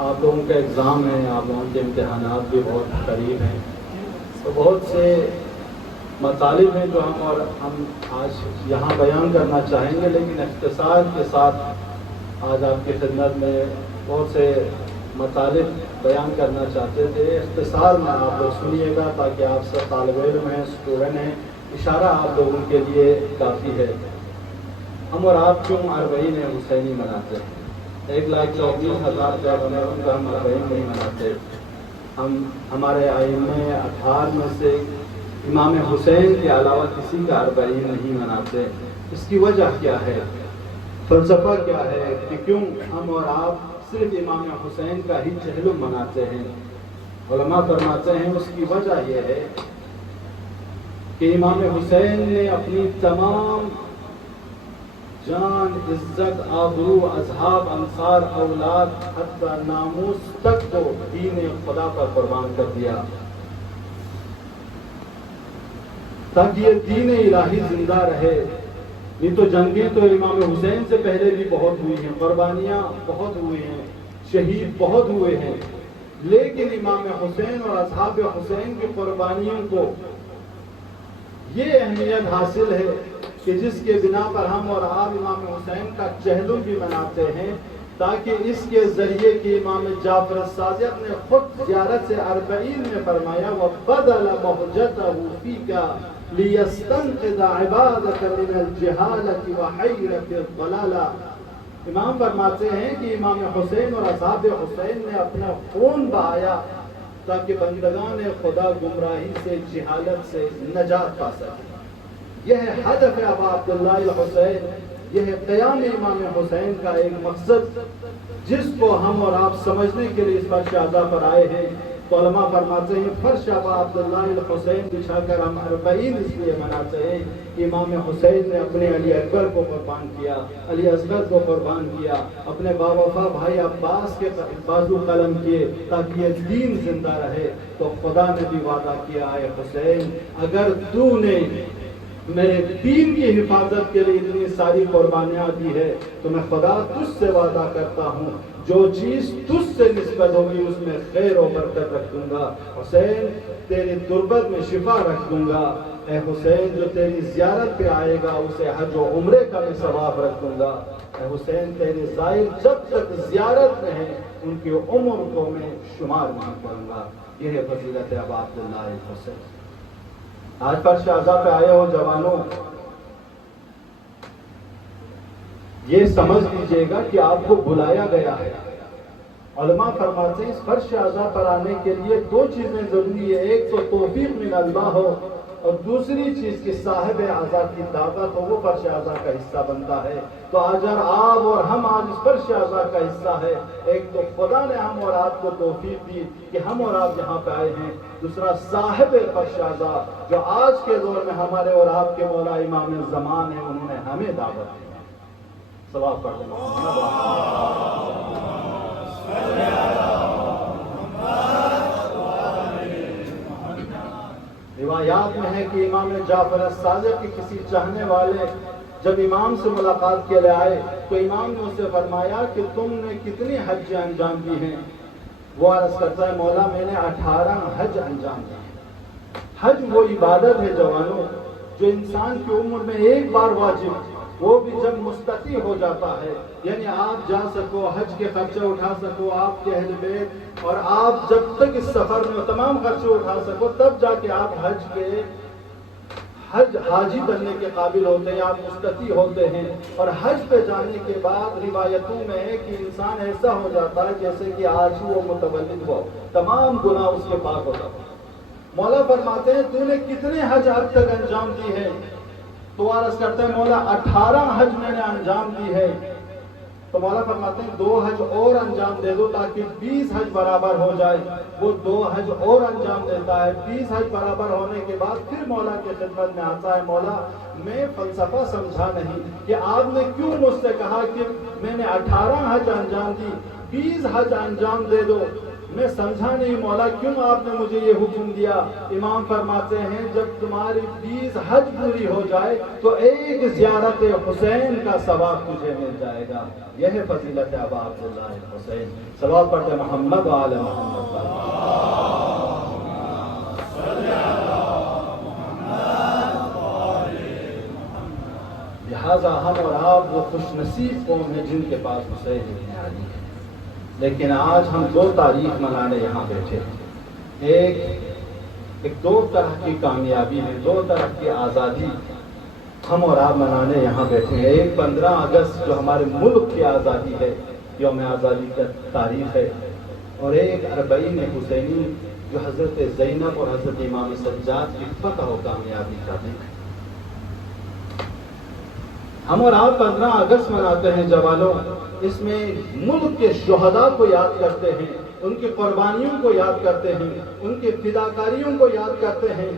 آپ لوگوں کا ایگزام ہے، آپ لوگوں کے امتحانات بھی بہت قریب ہیں، تو بہت سے مطالب ہیں جو ہم آج یہاں بیان کرنا چاہیں گے، لیکن اختصار کے ساتھ آج آپ کی خدمت میں بہت سے مطالب بیان کرنا چاہتے تھے۔ اختصار میں آپ لوگ سنیے گا تاکہ آپ سب طالب علم ہیں، اسٹوڈنٹ ہیں، اشارہ آپ لوگوں کے لیے کافی ہے۔ ہم اور آپ کیوں اربعین حسینی مناتے ہیں؟ 1,24,000 پیغمبروں کا ہم اربعین نہیں مناتے۔ ہمارے ائمہ اطہار میں سے امام حسین کے علاوہ کسی کا اربعین نہیں مناتے۔ اس کی وجہ کیا ہے؟ فلسفہ کیا ہے کہ کیوں ہم اور آپ صرف امام حسین کا ہی چہلم مناتے ہیں؟ علماء فرماتے ہیں اس کی وجہ یہ ہے کہ امام حسین نے اپنی تمام جان، عزت، آبرو، اصحاب، انصار، اولاد، حتی ناموس تک کو دین خدا پر قربان کر دیا تاکہ یہ دین الہی زندہ رہے۔ یہ تو جنگیں تو امام حسین سے پہلے بھی بہت ہوئی ہیں، قربانیاں بہت ہوئی ہیں، شہید بہت ہوئے ہیں، لیکن امام حسین اور اصحاب حسین کی قربانیوں کو یہ اہمیت حاصل ہے کہ جس کے بنا پر ہم اور آپ امام حسین کا چہلم بھی مناتے ہیں، تاکہ اس کے ذریعے کہ امام جعفر الصادق نے خود زیارت سے اربعین میں فرمایا وَبَدَلَ مَحْجَتَهُ فِيكَ لِيَسْتَنْقِذَ عِبَادَكَ مِنَ الْجِهَالَةِ وَحَيْرَةِ الضَّلَالَةِ۔ امام فرماتے ہیں کہ امام حسین اور اصحاب حسین نے اپنا خون بہایا تاکہ بندگان خدا گمراہی سے، جہالت سے نجات پا سکے۔ یہ ہے ہدف ابا عبداللہ الحسین، یہ ہے قیام امام حسین کا ایک مقصد جس کو ہم اور آپ سمجھنے کے لیے اس فرش اعضا پر آئے ہیں۔ تو علماء فرماتے ہیں فرش ابا عبداللہ الحسین بچھا کر ہم اربعین اس لیے مناتے ہیں کہ امام حسین نے اپنے علی اکبر کو قربان کیا، علی اصغر کو قربان کیا، اپنے باوفا بھائی عباس کے بازو قلم کیے تاکہ یہ دین زندہ رہے۔ تو خدا نے بھی وعدہ کیا اے حسین اگر تو نے میرے دین کی حفاظت کے لیے اتنی ساری قربانیاں دی ہے تو میں خدا تجھ سے وعدہ کرتا ہوں جو چیز تجھ سے نسبت ہوگی اس میں خیر و برکت رکھ دوں گا۔ حسین تیری تربت میں شفا رکھ دوں گا۔ اے حسین جو تیری زیارت پہ آئے گا اسے حج و عمرے کا بھی ثواب رکھ دوں گا۔ اے حسین تیرے زائر جب تک زیارت میں ہیں ان کی عمر کو میں شمار نہیں کروں گا۔ یہ ہے فضیلت ابا عبداللہ الحسین۔ آج فرش اعضا پہ آئے ہو جوانوں، یہ سمجھ لیجئے گا کہ آپ کو بلایا گیا ہے۔ علماء فرماتے ہیں اس فرش اعضا پر آنے کے لیے دو چیزیں ضروری ہے، ایک تو توفیق من اللہ ہو اور دوسری چیز کہ صاحب اعضا کی دعوت ہو، وہ فرش اعضا کا حصہ بنتا ہے۔ تو آج آپ اور ہم آج اس فرش اعضا کا حصہ ہے۔ ایک تو خدا نے ہم اور آپ کو توفیق دی کہ ہم اور آپ یہاں پہ آئے ہیں، دوسرا صاحب فرش اعضا جو آج کے دور میں ہمارے اور آپ کے مولا امام زمان ہیں، انہوں نے ہمیں دعوت دی۔ ثواب پڑھ دینا۔ روایات میں ہے کہ امام جعفر الصادق کے کسی چاہنے والے جب امام سے ملاقات کے لیے آئے تو امام نے اسے فرمایا کہ تم نے کتنی حج انجام دی ہیں؟ وہ عرض کرتا ہے مولا میں نے 18 حج انجام دی ہیں۔ حج وہ عبادت ہے جوانوں جو انسان کی عمر میں ایک بار واجب، وہ بھی جب مستطیع ہو جاتا ہے، یعنی آپ جا سکو، حج کے خرچے اٹھا سکو، آپ کے اہل بیت، اور آپ جب تک اس سفر میں تمام خرچے اٹھا سکو تب جا کے آپ حاجی بننے کے قابل ہوتے ہیں، آپ مستطیع ہوتے ہیں۔ اور حج پہ جانے کے بعد روایتوں میں ہے کہ انسان ایسا ہو جاتا ہے جیسے کہ آج ہی وہ متولد ہوا، تمام گناہ اس کے پاک ہو جاتے ہیں۔ مولا فرماتے ہیں تو نے کتنے حج اب تک انجام دی ہے؟ تو عرض کرتے ہیں مولا 18 حج میں نے انجام دی ہے۔ تو مولا فرماتے ہیں 2 حج اور انجام دے دو تاکہ 20 حج برابر ہو جائے۔ وہ 2 حج اور انجام دیتا ہے، 20 حج برابر ہونے کے بعد پھر مولا کی خدمت میں آتا ہے مولا میں فلسفہ سمجھا نہیں کہ آپ نے کیوں مجھ سے کہا کہ میں نے 18 حج انجام دی، 20 حج انجام دے دو۔ میں سمجھا نہیں مولا کیوں آپ نے مجھے یہ حکم دیا. امام فرماتے ہیں جب تمہاری 20 حج پوری ہو جائے تو ایک زیارت حسین کا ثواب تجھے مل جائے گا. یہ ہے فضیلت ابا عبداللہ حسین. صلوات پڑھتے محمد و آل محمد. لہذا ہم اور آپ وہ خوش نصیب قوم ہیں جن کے پاس حسین ابن علی ہے. لیکن آج ہم 2 تاریخ منانے یہاں بیٹھے ہیں. ایک 2 طرح کی کامیابی ہے, 2 طرح کی آزادی ہم اور آپ منانے یہاں بیٹھے ہیں. ایک 15 اگست جو ہمارے ملک کی آزادی ہے, یوم آزادی کا تاریخ ہے, اور ایک 40 حسینی جو حضرت زینب اور حضرت امام سجاد کی فتح و کامیابی کا دن ہے. ہم اور آپ 15 اگست مناتے ہیں جوانوں. اس میں ملک کے شہداء کو یاد کرتے ہیں, ان کی قربانیوں کو یاد کرتے ہیں, ان کی فداکاریوں کو یاد کرتے ہیں.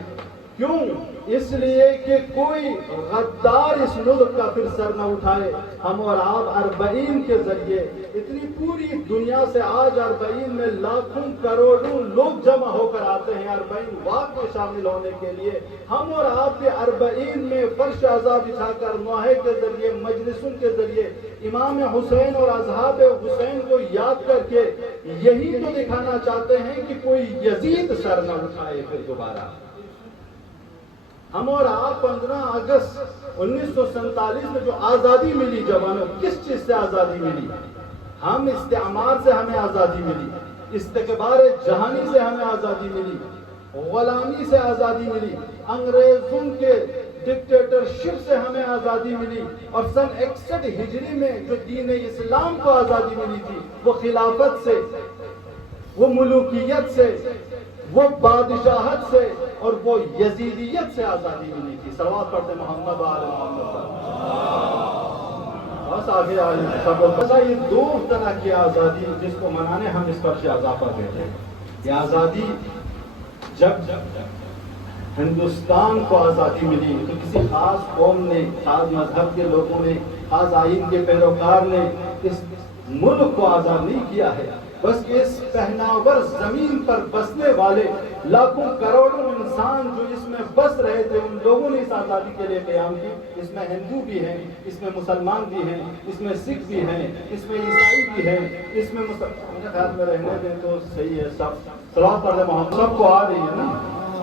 کیوں؟ اس لیے کہ کوئی غدار اس ملک کا پھر سر نہ اٹھائے. ہم اور آپ 40 کے ذریعے اتنی پوری دنیا سے آج 40 میں لاکھوں کروڑوں لوگ جمع ہو کر آتے ہیں 40 واق میں شامل ہونے کے لیے. ہم اور آپ کے 40 میں فرش اعضا بچھا کر نوحے کے ذریعے, مجلسوں کے ذریعے امام حسین اور اصحاب حسین کو یاد کر کے یہی تو دکھانا چاہتے ہیں کہ کوئی یزید سر نہ اٹھائے پھر دوبارہ. ہم اور آپ 15 اگست 1947 میں جو آزادی ملی جوانوں, کس چیز سے آزادی ملی؟ ہم استعمار سے ہمیں آزادی ملی, استکبار جہانی سے ہمیں آزادی ملی, غلامی سے آزادی ملی, انگریزوں کے ڈکٹیٹرشپ سے ہمیں آزادی ملی, اور سن 61 ہجری میں جو دین اسلام کو آزادی ملی تھی وہ خلافت سے, وہ ملوکیت سے, وہ بادشاہت سے اور وہ یزیدیت سے آزادی ملی تھی. صلوات پڑھتے محمد و آل محمد. بس آگے آئے. یہ 2 طرح کی آزادی جس کو منانے ہم اس پر اضافہ دیتے ہیں. یہ آزادی جب ہندوستان کو آزادی ملی تو کسی خاص قوم نے, خاص مذہب کے لوگوں نے, خاص آئین کے پیروکار نے اس ملک کو آزاد نہیں کیا ہے, بس اس پہناور زمین پر بسنے والے لاکھوں کروڑوں انسان جو اس میں بس رہے تھے ان لوگوں نے اس آزادی کے لیے قیام کی. اس میں ہندو بھی ہیں, اس میں مسلمان بھی ہیں, اس میں سکھ بھی ہیں, اس میں عیسائی بھی ہیں, اس میں میرے خیال میں رہنے دیں تو صحیح ہے. سب صلوات پڑھتے محمد. سب کو آ رہی ہے نا,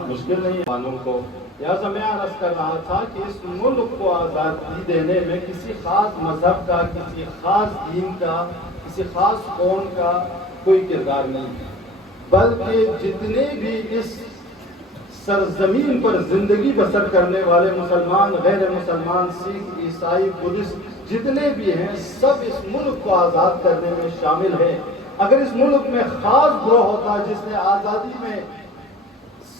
مشکل نہیں ہے قانون کو. لہٰذا میں عرض کر رہا تھا کہ اس ملک کو آزادی دینے میں کسی خاص مذہب کا, کسی خاص دین کا, کسی خاص قوم کا کوئی کردار نہیں ہے, بلکہ جتنے بھی اس سرزمین پر زندگی بسر کرنے والے مسلمان, غیر مسلمان, سکھ, عیسائی, بدھسٹ جتنے بھی ہیں سب اس ملک کو آزاد کرنے میں شامل ہیں. اگر اس ملک میں خاص گروہ ہوتا جس نے آزادی میں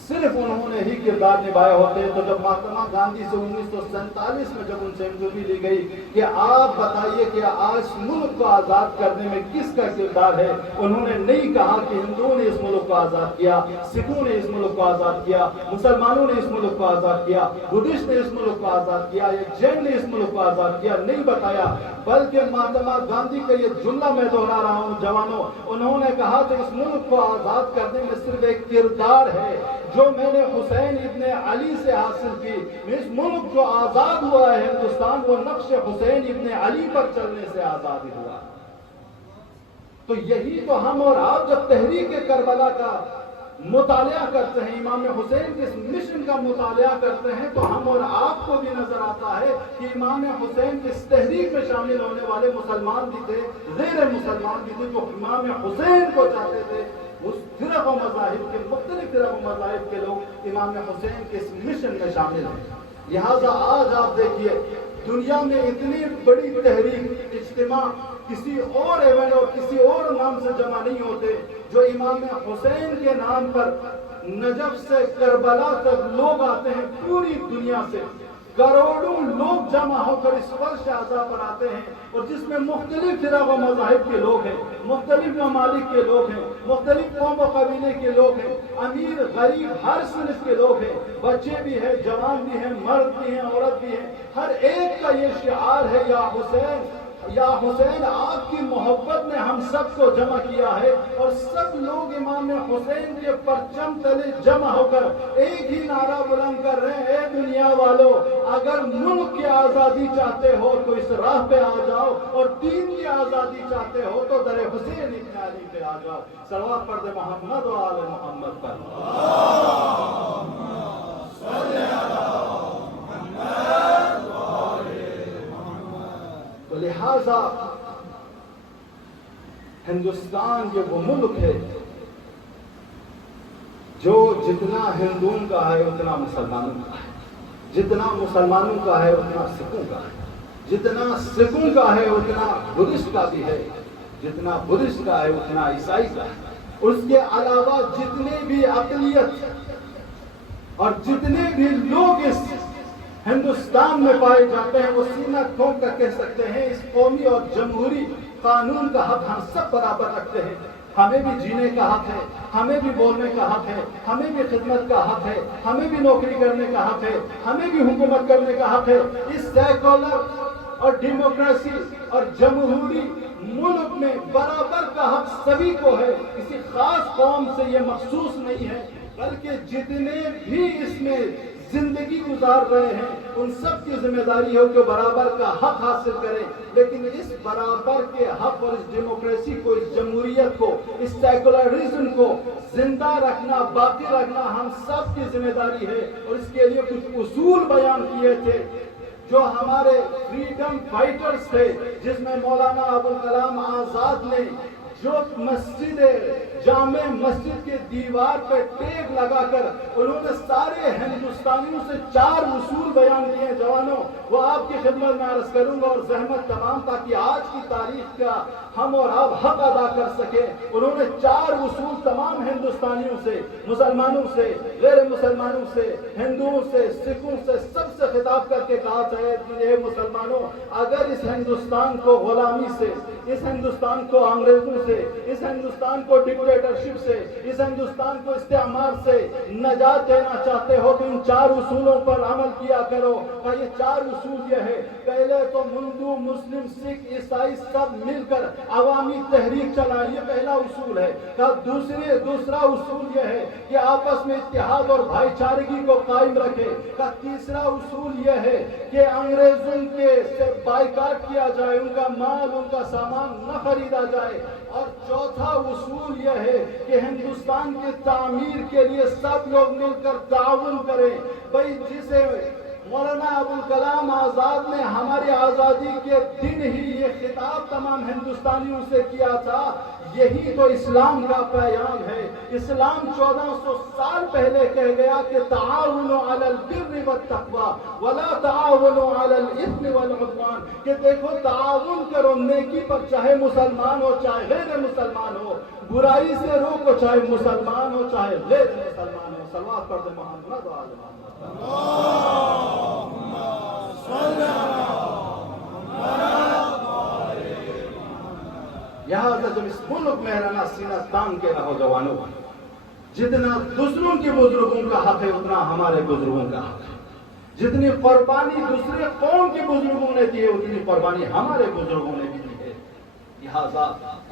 صرف انہوں نے ہی کردار نبھائے ہوتے, تو جب مہاتما گاندھی سے 1947 میں جب ان سے انٹرویو لی گئی کہ آپ بتائیے کہ آج ملک کو آزاد کرنے میں کس کا کردار ہے, انہوں نے نہیں کہا کہ ہندوؤں نے اس ملک کو آزاد کیا, سکھوں نے اس ملک کو آزاد کیا, مسلمانوں نے اس ملک کو آزاد کیا, بدھسٹ نے اس ملک کو آزاد کیا, یا جین نے اس ملک کو آزاد کیا, نہیں بتایا. بلکہ مہاتما گاندھی کا یہ جملہ میں دہرا رہا ہوں جوانوں, انہوں نے کہا کہ اس ملک کو آزاد کرنے میں صرف ایک کردار ہے جو میں نے حسین ابن علی سے حاصل کی. اس ملک جو آزاد ہوا ہے ہندوستان, وہ نقش حسین ابن علی پر چلنے سے آزاد ہوا. تو یہی تو ہم اور آپ جب تحریک کربلا کا مطالعہ کرتے ہیں, امام حسین کے اس مشن کا مطالعہ کرتے ہیں, تو ہم اور آپ کو بھی نظر آتا ہے کہ امام حسین کی اس تحریک میں شامل ہونے والے مسلمان بھی تھے, غیر مسلمان بھی تھے, جو امام حسین کو چاہتے تھے. اس فرق و مذاہب کے, مختلف فرق و مذاہب کے لوگ امام حسین کے اس مشن میں شامل ہیں. لہذا آج آپ دیکھیے دنیا میں اتنی بڑی تحریک, اجتماع کسی اور ایونٹ اور کسی اور نام سے جمع نہیں ہوتے جو امام حسین کے نام پر. نجف سے کربلا تک لوگ آتے ہیں, پوری دنیا سے کروڑوں لوگ جمع ہو کر اس فرش اعضا پر آتے ہیں, اور جس میں مختلف فرق و مذاہب کے لوگ ہیں, مختلف ممالک کے لوگ ہیں, مختلف قوم و قبیلے کے لوگ ہیں, امیر غریب ہر صنف کے لوگ ہیں, بچے بھی ہیں, جوان بھی ہیں, مرد بھی ہیں, عورت بھی ہیں. ہر ایک کا یہ شعار ہے یا حسین یا حسین آپ کی محبت نے ہم سب کو جمع کیا ہے، اور سب لوگ امام حسین کے پرچم تلے جمع ہو کر ایک ہی نعرہ بلند کر رہے ہیں، اے دنیا والوں، اگر ملک کی آزادی چاہتے ہو تو اس راہ پہ آ جاؤ، اور دین کی آزادی چاہتے ہو تو در حسین ابن علی پہ آ جاؤ۔ صلوات پڑھ دے محمد و آل محمد پر۔ تو لہذا ہندوستان یہ وہ ملک ہے جو جتنا ہندوؤں کا ہے اتنا مسلمانوں کا ہے، جتنا مسلمانوں کا ہے اتنا سکھوں کا ہے، جتنا سکھوں کا ہے اتنا بدھسٹ کا بھی ہے، جتنا بدھسٹ کا ہے اتنا عیسائی کا ہے۔ اس کے علاوہ جتنے بھی اقلیت اور جتنے بھی لوگ اس ہندوستان میں پائے جاتے ہیں وہ سینہ ٹھوک کر کہہ سکتے ہیں اس قومی اور جمہوری قانون کا حق ہم سب برابر رکھتے ہیں۔ ہمیں بھی جینے کا حق ہے، ہمیں بھی بولنے کا حق ہے، ہمیں بھی خدمت کا حق ہے، ہمیں بھی نوکری کرنے کا حق ہے، ہمیں بھی حکومت کرنے کا حق ہے۔ اس سیکولر اور ڈیموکریسی اور جمہوری ملک میں برابر کا حق سبھی کو ہے، کسی خاص قوم سے یہ مخصوص نہیں ہے، بلکہ جتنے بھی اس میں زندگی گزار رہے ہیں ان سب کی ذمہ داری ہے کہ برابر کا حق حاصل کریں۔ لیکن اس برابر کے حق اور اس ڈیموکریسی کو، اس جمہوریت کو، اس سیکولرزم کو زندہ رکھنا، باقی رکھنا ہم سب کی ذمہ داری ہے۔ اور اس کے لیے کچھ اصول بیان کیے تھے جو ہمارے فریڈم فائٹرز تھے، جس میں مولانا ابوالکلام آزاد نے جو جامع مسجد کے دیوار پہ ٹیگ لگا کر انہوں نے سارے ہندوستانیوں سے 4 اصول بیان کیے جوانوں، وہ آپ کی خدمت میں عرض کروں گا، اور زحمت تمام تاکہ آج کی تاریخ کا ہم اور آپ حق ادا کر سکیں۔ انہوں نے 4 اصول تمام ہندوستانیوں سے، مسلمانوں سے، غیر مسلمانوں سے، ہندوؤں سے، سکھوں سے، سب سے خطاب کر کے کہا اے مسلمانوں، اگر اس ہندوستان کو غلامی سے، اس ہندوستان کو انگریزوں سے، اس ہندوستان کو ڈکٹیٹرشپ سے، اس ہندوستان کو استعمار سے نجات دینا چاہتے ہو تو ان 4 اصولوں پر عمل کیا کرو۔ کہ یہ 4 اصول یہ ہے، پہلے تو ہندو، مسلم، سکھ، عیسائی سب مل کر عوامی تحریک چلائیں، یہ پہلا اصول ہے۔ کہ دوسرا اصول یہ ہے کہ آپس میں اتحاد اور بھائی چارگی کو قائم رکھے۔ کہ تیسرا اصول یہ ہے کہ انگریزوں کے سے بائیکاٹ کیا جائے، ان کا مال، ان کا سامان نہ خریدا جائے۔ اور چوتھا اصول یہ ہے کہ ہندوستان کی تعمیر کے لیے سب لوگ مل کر تعاون کریں۔ بھئی جسے مولانا ابوالکلام آزاد نے ہماری آزادی کے دن ہی یہ خطاب تمام ہندوستانیوں سے کیا تھا، یہی تو اسلام کا پیغام ہے۔ اسلام 1400 سال پہلے کہہ گیا کہ تعاونوا علی البر والتقوی ولا تعاونوا علی الاثم والعدوان، کہ دیکھو تعاون کرو نیکی پر، چاہے مسلمان ہو چاہے غیر مسلمان ہو، برائی سے روکو چاہے مسلمان ہو چاہے غیر مسلمان ہو۔ صلوات پڑھ دے محمد و آل محمد۔ لہٰذا جب اس ملک میں رہنا سینہ تان کے رہو جوانوں، جتنا دوسروں کے بزرگوں کا حق ہے اتنا ہمارے بزرگوں کا حق ہے۔ جتنی قربانی دوسرے قوم کے بزرگوں نے دی ہے اتنی قربانی ہمارے بزرگوں نے بھی دی ہے۔ لہٰذا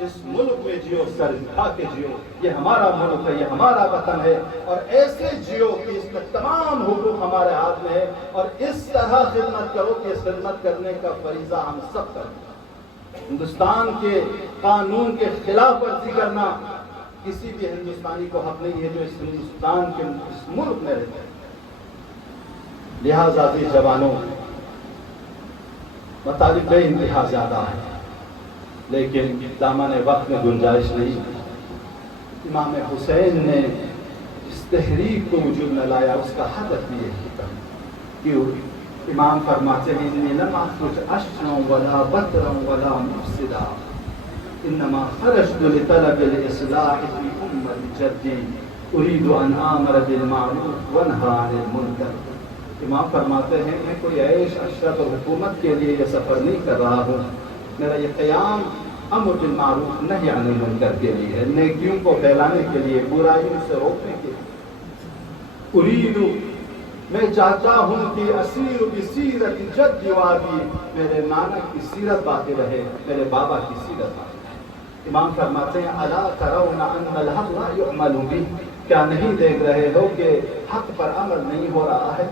اس ملک میں جیو، سر اٹھا کے جیو، یہ ہمارا ملک ہے، یہ ہمارا وطن ہے، اور ایسے جیو کہ اس میں تمام حقوق ہمارے ہاتھ میں ہے، اور اس طرح خدمت کرو کہ اس خدمت کرنے کا فریضہ ہم سب کریں۔ ہندوستان کے قانون کے خلاف ورزی کرنا کسی بھی ہندوستانی کو حق نہیں ہے جو اس ہندوستان کے اس ملک میں رہتے ہیں۔ لہٰذا عزیز جوانوں، مطالب بے انتہا زیادہ ہے، لیکن دامن وقت میں گنجائش نہیں۔ امام حسین نے اس تحریک کو وجود میں لایا، اس کا ہدف بھی یہی تھا کہ امام فرماتے ہیں انی لم اخرج اشرا ولا بطرا ولا مفسدا انما خرجت لطلب الاصلاح في امة جدي اريد ان امر بالمعروف وانهى عن المنکر۔ امام فرماتے ہیں میں کوئی عیش عشرت اور حکومت کے لیے یہ سفر نہیں کر رہا ہوں، میرا یہ قیام امر بالمعروف نہی عن المنکر کے لیے ہے، نیکیوں کو پھیلانے کے لیے، برائیوں سے روکنے کے لیے۔ اريد میں چاہتا ہوں کہ اسیر بسیرت جد وابی، میرے نانا کی سیرت باقی رہے، میرے بابا کی سیرت باقی رہے۔ امام فرماتے ہیں الا ترون ان الحق لا يعمل به، کیا نہیں دیکھ رہے ہو کہ حق پر عمل نہیں ہو رہا ہے،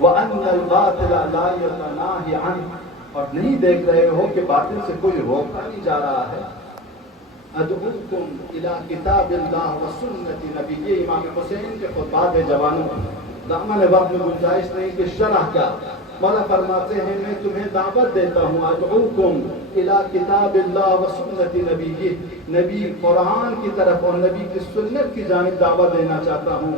وان الباطل لا يتناهي عنه، اور نہیں دیکھ رہے ہو کہ باطل سے کوئی روکا نہیں جا رہا ہے۔ ادعوکم الی کتاب اللہ و سنت نبی، یہ امام حسین کے خطبات ہے جوانوں، دامن وقت میں گنجائش نہیں کہ شرح کیا۔ مولا فرماتے ہیں میں تمہیں دعوت دیتا ہوں، ادعوکم الی کتاب اللہ و سنت نبی، نبی قرآن کی طرف اور نبی کی سنت کی جانب دعوت دینا چاہتا ہوں۔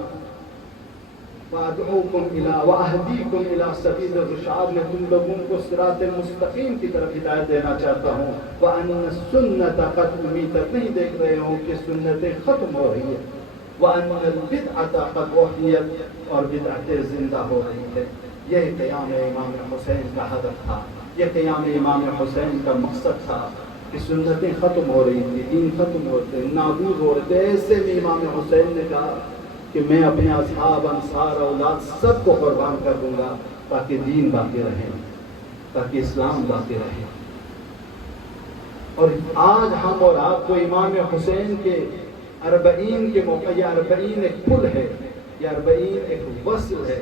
وَأَدْعُوكُمْ إِلَىٰ وَأَهْدِيكُمْ إِلَىٰ سَبِيلِ الرَّشَادِ، میں تم لوگوں کو صراط مستقیم کی طرف ہدایت دینا چاہتا ہوں۔ وَأَنَّ السُّنَّةَ قَدْ أُمِيتَتْ، نہیں دیکھ رہے ہوں کہ سنتیں ختم ہو رہی ہیں۔ وَأَنَّ الْبِدْعَةَ قَدْ أُحْيَتْ، اور بدعتیں زندہ ہو رہی ہیں۔ یہ قیام امام حسین کا ہدف تھا، یہ قیام امام حسین کا مقصد تھا کہ سنتیں ختم ہو رہی تھی، دین ختم ہوتے، نابود ہو رہے تھے۔ ایسے میں امام حسین نے کہا کہ میں اپنے اصحاب، انصار، اولاد سب کو قربان کر دوں گا تاکہ دین باقی رہے، تاکہ اسلام باقی رہے۔ اور آج ہم اور آپ کو امام حسین کے اربعین کے موقع، یہ اربعین ایک پل ہے، یہ اربعین ایک وصل ہے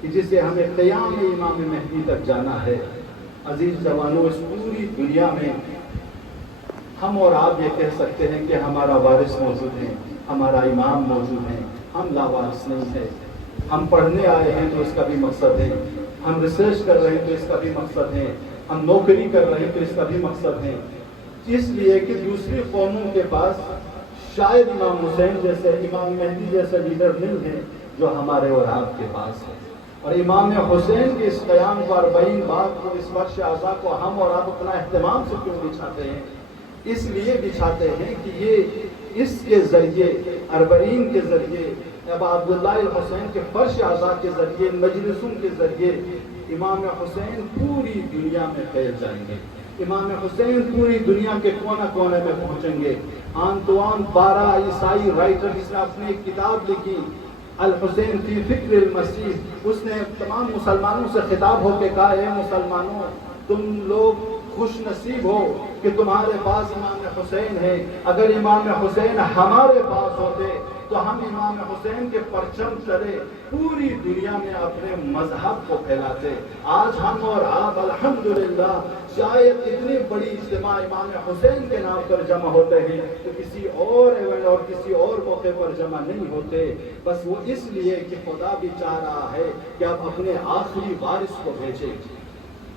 کہ جسے ہمیں قیام امام مہدی تک جانا ہے۔ عزیز جوانوں، اس پوری دنیا میں ہم اور آپ یہ کہہ سکتے ہیں کہ ہمارا وارث موجود ہے، ہمارا امام موجود ہے، ہم لاوارث نہیں ہے۔ ہم پڑھنے آئے ہیں تو اس کا بھی مقصد ہے، ہم ریسرچ کر رہے ہیں تو اس کا بھی مقصد ہے، ہم نوکری کر رہے ہیں تو اس کا بھی مقصد ہے، اس لیے کہ دوسری قوموں کے پاس شاید امام حسین جیسے، امام مہدی جیسے لیڈر نہیں ہیں جو ہمارے اور آپ کے پاس ہے۔ اور امام حسین کے اس قیام کو، 40 بات کو، اس ورش اعضاء کو ہم اور آپ اتنا اہتمام سے کیوں بچھاتے ہیں؟ اس لیے بچھاتے ہیں کہ یہ اس کے ذریعے، 40 کے ذریعے، اب عبداللہ الحسین کے فرش اعضاء کے ذریعے، مجلسوں کے ذریعے امام حسین پوری دنیا میں پھیل جائیں گے، امام حسین پوری دنیا کے کونے کونے میں پہنچیں گے۔ آنتوان بارہ عیسائی رائٹر، جس نے اپنی ایک کتاب لکھی الحسین فی فکر المسیح، اس نے تمام مسلمانوں سے خطاب ہو کے کہا، اے مسلمانوں، تم لوگ خوش نصیب ہو کہ تمہارے پاس امام حسین ہے، اگر امام حسین ہمارے پاس ہوتے تو ہم امام حسین کے پرچم تلے پوری دنیا میں اپنے مذہب کو پھیلاتے۔ آج ہم اور آپ الحمدللہ شاید اتنی بڑی اجتماع امام حسین کے نام پر جمع ہوتے ہیں تو کسی اور ایونٹ اور کسی اور موقع پر جمع نہیں ہوتے، بس وہ اس لیے کہ خدا بھی چاہ رہا ہے کہ آپ اپنے آخری وارث کو بھیجیں،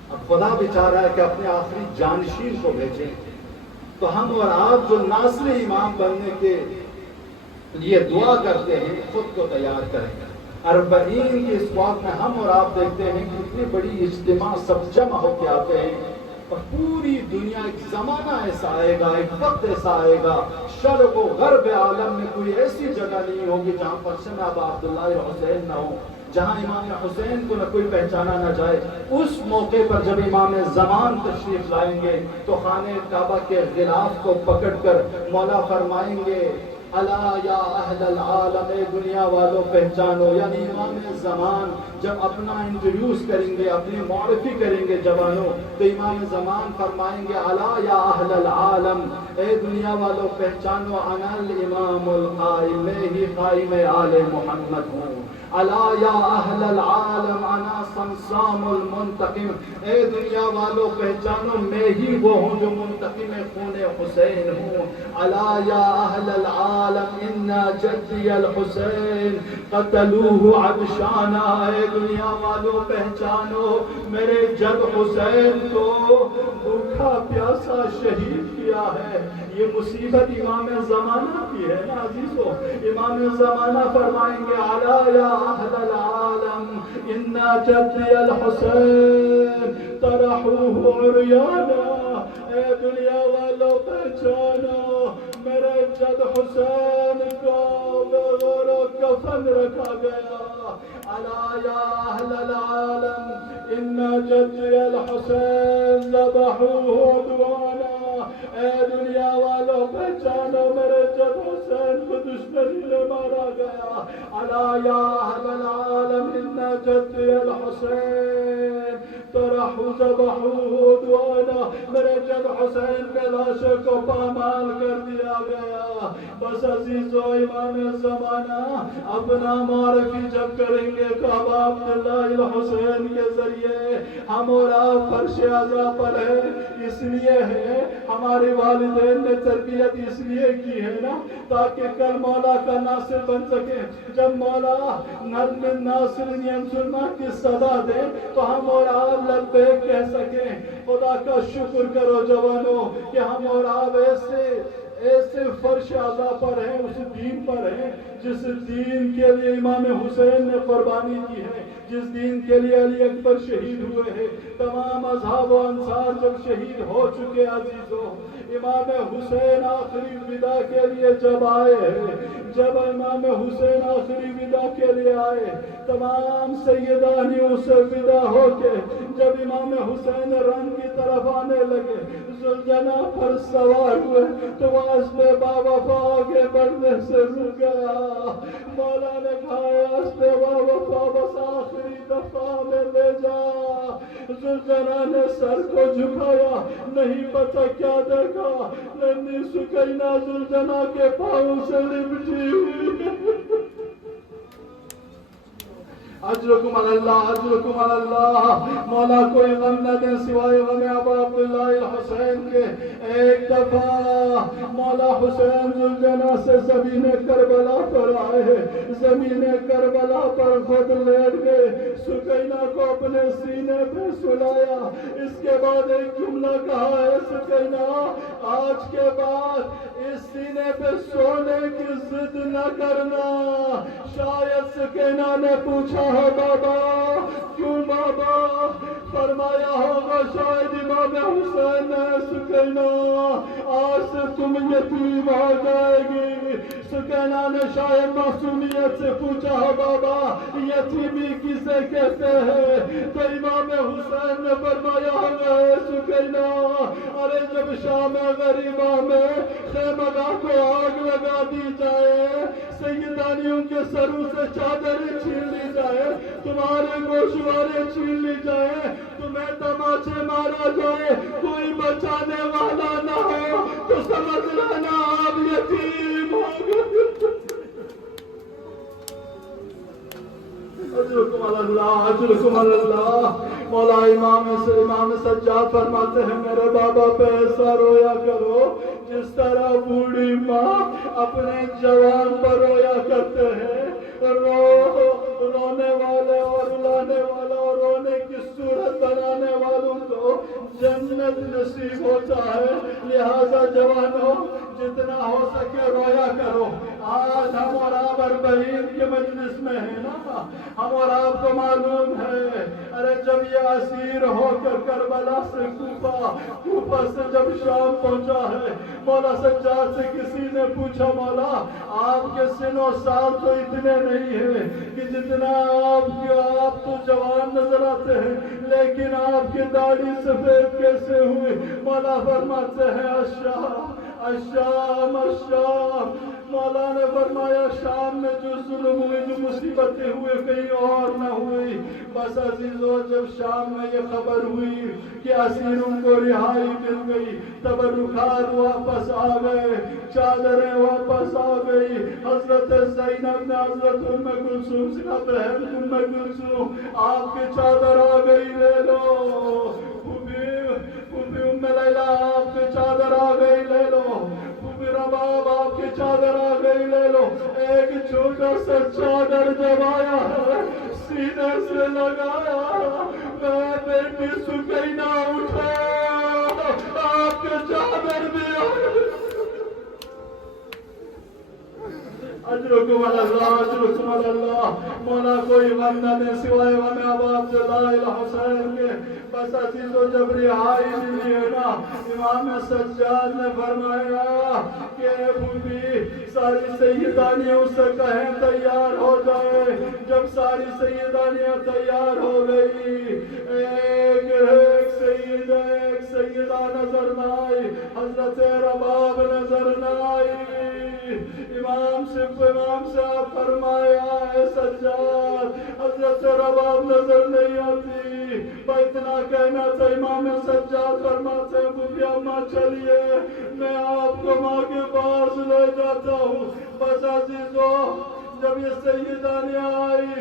اب خدا بھی چاہ رہا ہے کہ اپنے آخری جانشین کو بھیجیں۔ تو ہم اور آپ جو ناصر امام بننے کے لیے دعا کرتے ہیں، خود کو تیار کریں۔ 40 کی اس وقت میں ہم اور آپ دیکھتے ہیں کہ اتنی بڑی اجتماع سب جمع ہو کے آتے ہیں، اور پوری دنیا، ایک زمانہ ایسا آئے گا، ایک وقت ایسا آئے گا، شرق و غرب عالم میں کوئی ایسی جگہ نہیں ہوگی جہاں پر شمع ابا عبداللہ حسین نہ ہو، جہاں امام حسین کو نہ کوئی پہچانا نہ جائے۔ اس موقع پر جب امام زمان تشریف لائیں گے تو خانہ کعبہ کے غلاف کو پکڑ کر مولا فرمائیں گے، الا یا اہل العالم، اے دنیا والوں پہچانو، یعنی امام زمان جب اپنا انٹروڈیوس کریں گے، اپنی معرفی کریں گے جوانوں، تو امام زمان فرمائیں گے، الا یا اہل العالم، اے دنیا والوں پہچانو، انا الامام القائم، میں ہی قائم آل محمد ہوں، الا یا اہل العالم انا صمصام المنتقم، اے دنیا والوں پہچانو، میں ہی وہ ہوں جو منتقم خون حسین ہوں، الا یا اہل العالم ان جدی الحسین قتلوه عطشانا، اے دنیا والوں پہچانو، میرے جد حسین کو بھوکا پیاسا شہید کیا ہے۔ یہ مصیبت امام زمانہ کی ہے نا عزیزو۔ امام زمانہ فرمائیں گے، الا یا اہل العالم ان جدی الحسین طرحوه عریانا، اے دنیا والوں پہچانو، میرے جد حسین کو بغیر کفن رکھا گیا۔ الا یا اہل العالم ان جدی الحسین ذبحوه عدوانا، اے دنیا والوں پہچانو، میرے جد حسین کو دشمنی نے مارا گیا الا یا اہل العالم ان جدی الحسین طرحوا ذبحوه دعانا، میرے جد حسین کے لاشے کو پامال کر دیا گیا. بس عزیز و امام زمانہ اپنا معرفی جب کریں گے کعبہ عبداللہ الحسین کے ذریعے ہم اور آپ فرش عزا پر ہے. اس لیے ہے ہمارے والدین نے تربیت اس لیے کی ہے نا تاکہ کل مولا کا ناصر بن سکے. جب مولا نظم ناصر ینصرنا کی صدا دے تو ہم اور آپ لبیک کہہ سکیں. خدا کا شکر کرو جوانوں کہ ہم اور آپ ایسے فرش عزا پر ہیں، اس دین پر ہیں جس دین کے لیے امام حسین نے قربانی کی ہے، جس دین کے لیے علی اکبر شہید ہوئے ہیں. تمام اصحاب و انصار جب شہید ہو چکے عزیزوں، امام حسین آخری ودا کے لیے جب آئے ہیں، جب امام حسین آخری ودا کے لیے آئے، تمام سیدانیوں سے ودا ہو کے جب امام حسین رن کی طرف آنے لگے، ذوالجناح پر سوار ہوئے تو واسطے باوفا آگے بڑھنے سے رک گیا. مولا نے کہا واسطے باوفا بس آخری دفعہ میں لے جا. ذوالجناح نے سر کو جھکایا، نہیں پتا کیا دیکھا، ننھی سکینہ ذوالجناح کے پاؤں سے لپٹی ہوئی. اجرکم اللہ اجرکم اللہ. مولا کوئی غم نہ دے سوائے غم ابا عبداللہ الحسین کے. ایک دفعہ مولا حسین ذوالجناح سے زمین کربلا پر آئے، زمین کربلا پر خود لیٹ گئے، سکینہ کو اپنے سینے پہ سلایا. اس کے بعد ایک جملہ کہا ہے سکینہ آج کے بعد اس سینے پہ سونے کی ضد نہ کرنا. شاید سکینہ نے پوچھا ہے بابا کیوں بابا؟ فرمایا ہوگا شاید امام حسین نے سکینہ آج سے تم یتیم ہو جائے گی. سکینہ نے شاید معصومیت سے پوچھا ہے بابا یتیمی کسے کہتے ہیں؟ تو امام حسین نے فرمایا ہوگا سکینہ ارے جب شام غریبہ میں خیمگاہ کو آگ لگا دی جائے، سیدانیوں کے سروں سے چادریں چھین لی جائے، تمہارے گوشوارے چھین لی جائے، تمہیں تماچے مارا جائے، کوئی بچانے والا نہ ہو تو سمجھ لینا آپ یتیم ہو گئے. اجرکم اللہ اجرکم اللہ. مولا امام سجاد فرماتے ہیں میرے بابا پہ ایسا رویا کرو جس طرح بوڑھی ماں اپنے جوان پر رویا کرتے ہیں. رونے والے اور رلانے والا اور رونے کی صورت بنانے والوں کو جنت نصیب ہوتا ہے. لہذا جوانوں جتنا ہو سکے رویا کرو. آج ہم اور آپ اربعین کے مجلس میں ہیں نا، ہم اور آپ کو معلوم ہے ارے جب یہ اسیر ہو کر کربلا سے کوفہ سے جب شام پہنچا ہے، مولا سجاد سے کسی نے پوچھا مولا آپ کے سن و سال تو اتنے نہیں ہیں کہ جتنا آپ تو جوان نظر آتے ہیں، لیکن آپ کی داڑھی سفید کیسے ہوئی؟ مولا فرماتے ہیں الشام الشام. مولا نے فرمایا شام میں جو ظلم ہوئے جو مصیبتیں ہوئے کہیں اور نہ ہوئی. بس عزیزو جب شام میں یہ خبر ہوئی کہ اسیروں کو رہائی مل گئی، تبرکات واپس آ گئے، چادریں واپس آ گئی. حضرت زینب نے حضرت ام کلثوم سے کہا بہن ام کلثوم آپ کی چادر آ گئی لے لو. پھوپھی ام لیلہ آپ کی چادر آ گئی لے لو. پھوپھی رباب آپ کی چادر آ گئی لے لو. ایک چھوٹا سا چادر جب آیا ہے سینے سے لگایا، میں بیٹی سکینہ اٹھو آپ کے چادر بھی آ گئی. اجرکم اللہ اجرکم اللہ. مولا کوئی غم نہ دے سوائے غم ابا عبداللہ الحسین کے. بس عزیزو جب رہائی ملی ہے نا، امام سجاد نے فرمایا کہ پھوپھی ساری سیدانیوں سے کہیں تیار ہو جائے. جب ساری سیدانیاں تیار ہو گئی، ایک سیدہ نظر نہ آئی، حضرت رباب نظر نہ آئی. امام صاحب فرمایا اے سجاد حضرت رباب نظر نہیں آتی، میں اتنا کہنا تھا امام سجاد فرماتے ہیں بھوپی اماں چلیے میں آپ کو ماں کے پاس لے جاتا ہوں۔ بس عزیزو جب یہ سیدانی آئی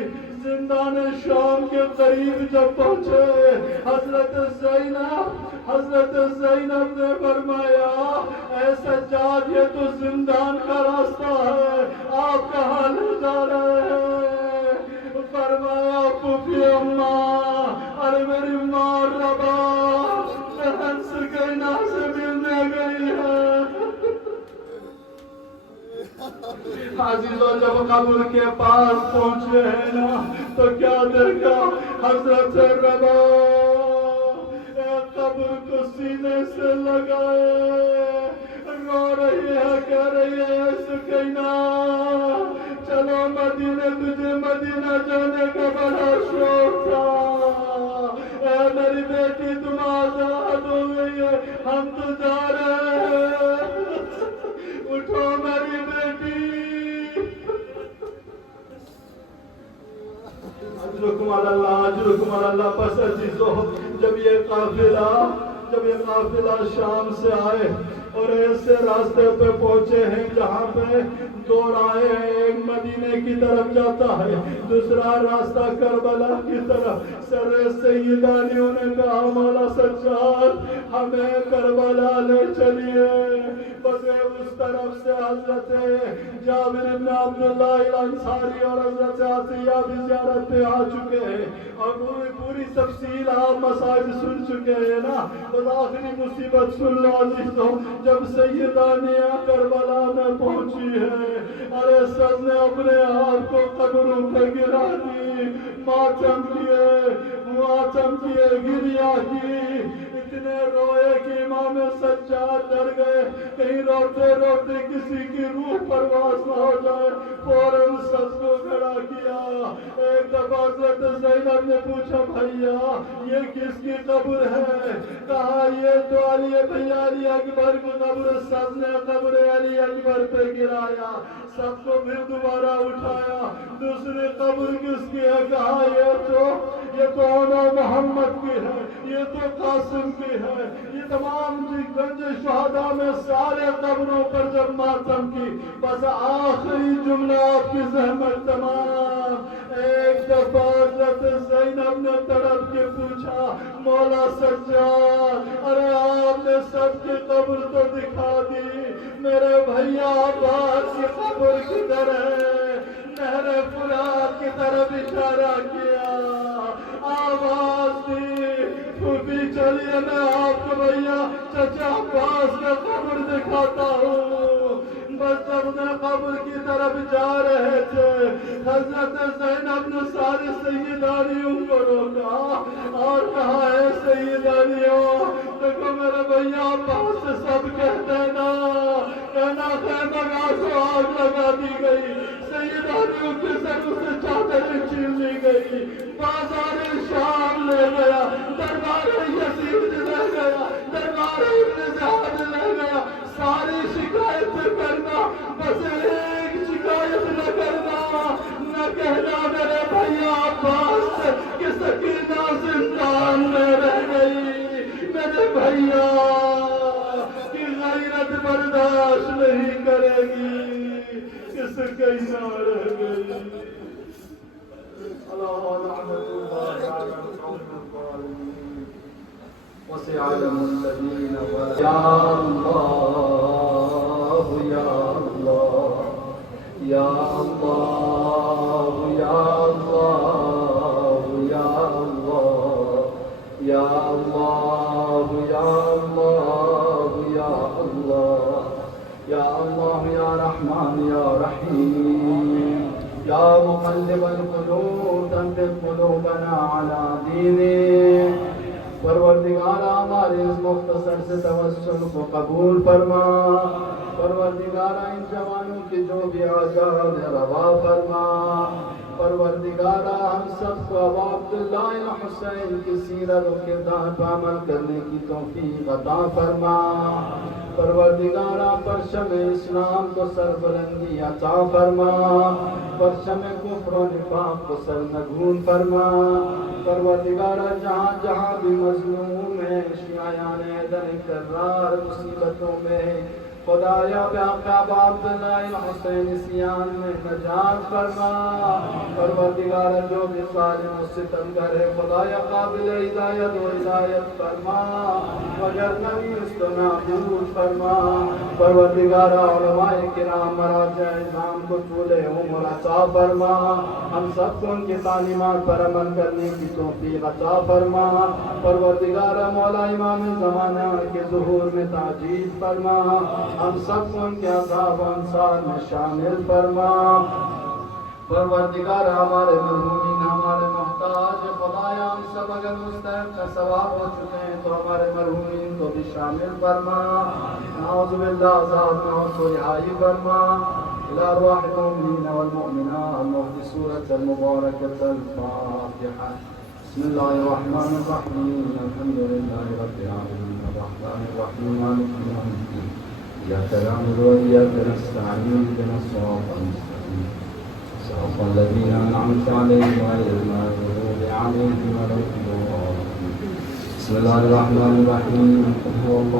زندان شام کے قریب جب پہنچے حضرت زینب نے فرمایا اے سجاد یہ تو زندان کا راستہ ہے، آپ کہاں لے جا رہے ہیں؟ فرمایا پھوپھی اماں ارے میری ماں رباب بہن سکینہ سے ملنے گئی ہے۔ عزیزوں جب قبر کے پاس پہنچے ہیں نا تو کیا دیکھا حضرت رباب قبر کو سینے سے لگائے رو رہی ہے، کہہ رہی ہے سکینہ چلو مدینے، تجھے مدینہ جانے کا بڑا شوق تھا، اے میری بیٹی تم آزاد ہو گئی ہے، ہم تو جا رہے ہیں، اٹھو میری بیٹی۔ اجرکم علی اللہ۔ پس عزیزو جب یہ قافلہ شام سے آئے اور ایسے راستے پہ پہنچے ہیں جہاں پہ دو راہیں ہیں، ایک مدینے کی طرف جاتا ہے، دوسرا راستہ کربلا کی طرف۔ سر سیدانیوں نے کہا مولا سجاد ہمیں کربلا لے چلیے۔ بس اس طرف سے حضرت جابر بن عبداللہ الانصاری اور حضرت عطیہ بھی زیارت پہ آ چکے ہیں اور پوری تفصیل آپ مسائل سن چکے ہیں نا۔ بس آخری مصیبت سن لو عزیزوں، جب سیدانیہ کربلا میں پہنچی ہے ارے سب نے اپنے آپ کو قبروں پہ گرا دی، ماتم کیے گریہ کی، اتنے روئے کہ امام سجاد ڈر گئے کہیں روتے روتے کسی کی روح پرواز نہ ہو جائے، فوراً سب کو کھڑا کیا۔ ایک دفعہ حضرت زینب نے پوچھا بھیا یہ کس کی قبر ہے؟ کہا یہ تو علی اکبر کی قبر۔ سب نے قبر علی اکبر پہ گرایا، سب کو پھر دوبارہ اٹھایا۔ دوسری قبر کس کی ہے؟ کہا یہ تو اونا محمد کی ہے، یہ تو قاسم کی ہے۔ یہ تمام گنج شہداء میں سارے قبروں پر جب ماتم کی، بس آخری جملہ آپ کی زحمت تمام۔ ایک دفعہ حضرت زینب نے تڑپ کے پوچھا مولا سجاد ارے آپ نے سب کی قبر تو دکھا دی، میرے بھیا عباس کی قبر کدھر ہے؟ نہر فرات کی طرف اشارہ کیا، آواز دی پھوپھی چلیے میں آپ کو بھیا چچا عباس کا قبر دکھاتا ہوں۔ بس جب نے قبر کی طرف جا رہے تھے حضرت زینب نے ساری سیدانیوں کو روکا اور کہا ہے سیدانیوں دیکھو میرے بھیا عباس سے سب کہتے نا کہنا خیمہ کو آگ لگا دی گئی، سیدانیوں کے سر سے چادریں چھین لی گئی، بازار شام لے گیا، دربار یزید لے گیا، دربار ابن زیاد لے گیا۔ ساری شکایت کرنا بس ایک شکایت نہ کرنا، نہ کہنا میرے بھیا عباس کہ سکینہ زندان میں رہ گئی، میرے بھیا کی غیرت برداشت نہیں کرے گی کہ سکینہ رہ گئی۔ اللہ رحمت اللہ علیہ وسلم وسيعلم الذين يا الله يا الله يا الله يا الله يا الله يا الله يا الله يا الله يا الله يا رحمن يا رحيم يا مقلب القلوب ثبت قلوبنا على دينك۔ پروردگار ہمارے اس مختصر سے توسل کو قبول فرما، پروردگار ان جوانوں کی جو بھی آزاد روا فرما، پروردگار ہم سب کو ابا عبداللہ حسین کی سیرت و کردار پر عمل کرنے کی توفیق عطا فرما، پروردگارا پرچم اسلام کو سربلندی عطا فرما، پرچم کفر و نفاق کو سرنگون فرما۔ پروردگارا جہاں جہاں بھی مظلوم ہیں، شیعیان حیدر کرار مصیبتوں میں، خدایا بعقاب عبداللہ حسین سیان میں نجات فرما۔ پروردگار جو بھی ظالم و ستمگر ہے، خدایا قابل ہدایت و ہدایت فرما، وگر نبی اس کو نابود فرما۔ پروردگار علماء کرام مراجع امام کو طول عمر عطا فرما، ہم سب کو ان کی تعلیمات پر عمل کرنے کی توفیق عطا فرما۔ پروردگار مولا امام زمانہ کے ظہور میں تعجیل فرما، ہم سب کو ان کے عذاب و انصار میں شامل فرما۔ پروردگار ہمارے مرحومین ہمارے محتاج خدایا، ہم سب اگر مستحق کا ثواب ہو چکے ہیں تو ہمارے مرحومین کو بھی شامل فرما۔ نعوذ باللہ عذاب میں اور رہائی فرما۔ الى ارواح المؤمنین والمؤمنات وفي سورة المباركة الفاتحة۔ بسم الله الرحمن الرحيم، الحمد لله رب العالمين، الرحمن الرحيم، مالك يوم الدين، إياك نعبد وإياك نستعين، اهدنا الصراط المستقيم، صراط الذين أنعمت عليهم غير المغضوب عليهم ولا الضالين۔ بسم الله الرحمن الرحيم، قل هو الله